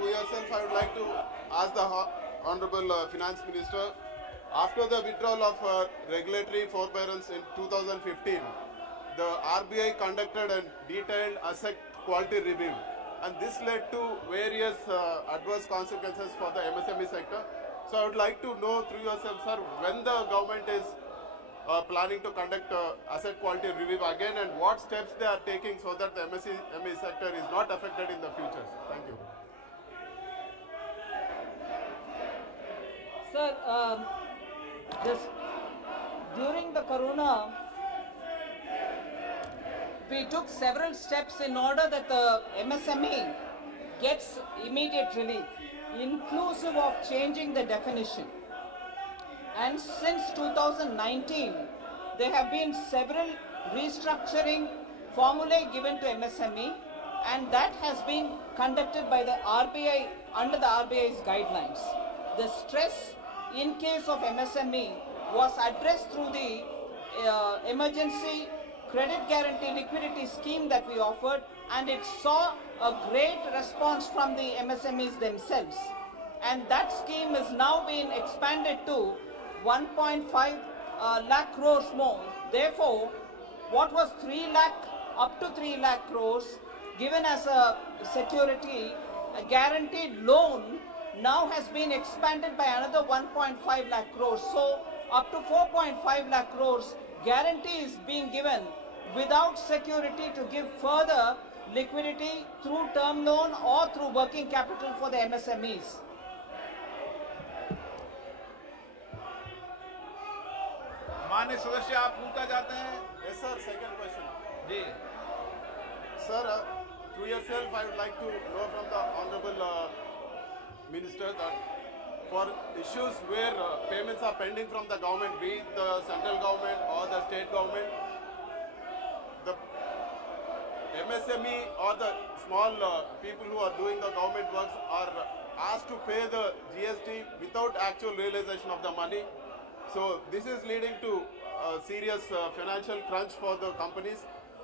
through yourself, I would like to ask the Honorable Finance Minister, after the withdrawal of regulatory forbearance in 2015, the RBI conducted a detailed asset quality review, and this led to various adverse consequences for the MSME sector. So I would like to know through yourself, sir, when the government is planning to conduct asset quality review again, and what steps they are taking so that the MSME sector is not affected in the future. Thank you. Sir, during the corona, we took several steps in order that the MSME gets immediate relief, inclusive of changing the definition. And since 2019, there have been several restructuring formulae given to MSME, and that has been conducted by the RBI under the RBI's guidelines. The stress in case of MSME was addressed through the emergency credit guarantee liquidity scheme that we offered, and it saw a great response from the MSMEs themselves. And that scheme is now being expanded to 1.5 lakh crores more. Therefore, what was 3 lakh up to 3 lakh crores given as a security, a guaranteed loan, now has been expanded by another 1.5 lakh crores. So up to 4.5 lakh crores guarantee is being given without security to give further liquidity through term loan or through working capital for the MSMEs. माननीय सदस्य आप पूछना चाहते हैं? Yes, sir. Second question. Ji. Sir, through yourself, I would like to know from the Honorable Minister that for issues where payments are pending from the government, be it the central government or the state government, the MSME or the small people who are doing the government works are asked to pay the GST without actual realization of the money. So this is leading to a serious financial crunch for the companies,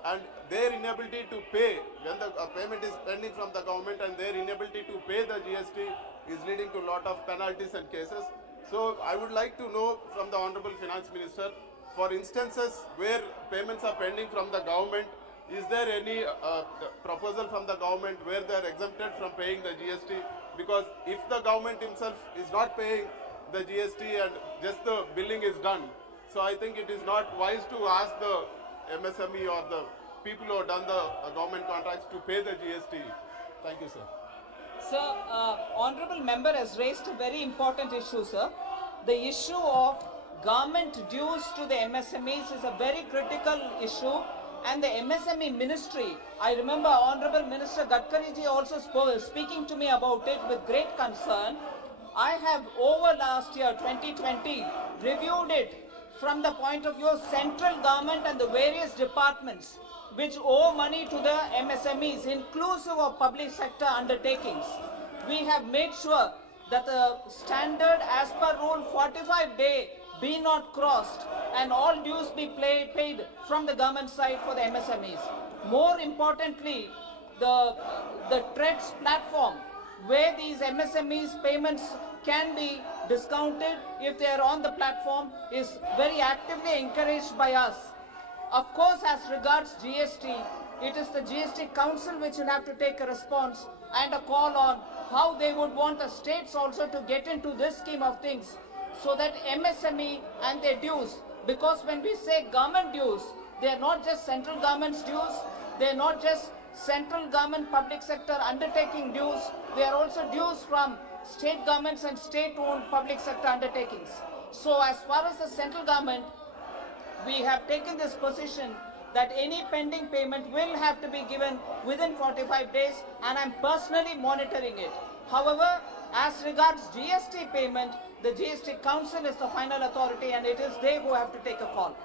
and their inability to pay when the payment is pending from the government, and their inability to pay the GST is leading to a lot of penalties and cases. So I would like to know from the Honorable Finance Minister, for instances where payments are pending from the government, is there any proposal from the government where they are exempted from paying the GST? Because if the government himself is not paying the GST and just the billing is done, so I think it is not wise to ask the MSME or the people who have done the government contracts to pay the GST. Thank you, sir. Sir, Honorable Member has raised a very important issue, sir. The issue of government dues to the MSMEs is a very critical issue, and the MSME ministry, I remember Honorable Minister Gadkari ji also speaking to me about it with great concern. I have over last year 2020 reviewed it from the point of view of central government and the various departments which owe money to the MSMEs, inclusive of public sector undertakings. We have made sure that the standard as per rule 45-day be not crossed and all dues be paid from the government side for the MSMEs. More importantly, the TREDS platform, where these MSMEs payments can be discounted if they are on the platform, is very actively encouraged by us. Of course, as regards GST, it is the GST Council which will have to take a response and a call on how they would want the states also to get into this scheme of things, so that MSME and their dues, because when we say government dues, they are not just central government's dues, they are not just central government public sector undertaking dues, they are also dues from state governments and state-owned public sector undertakings. So as far as the central government, we have taken this position that any pending payment will have to be given within 45 days, and I'm personally monitoring it. However, as regards GST payment, the GST Council is the final authority, and it is they who have to take a call.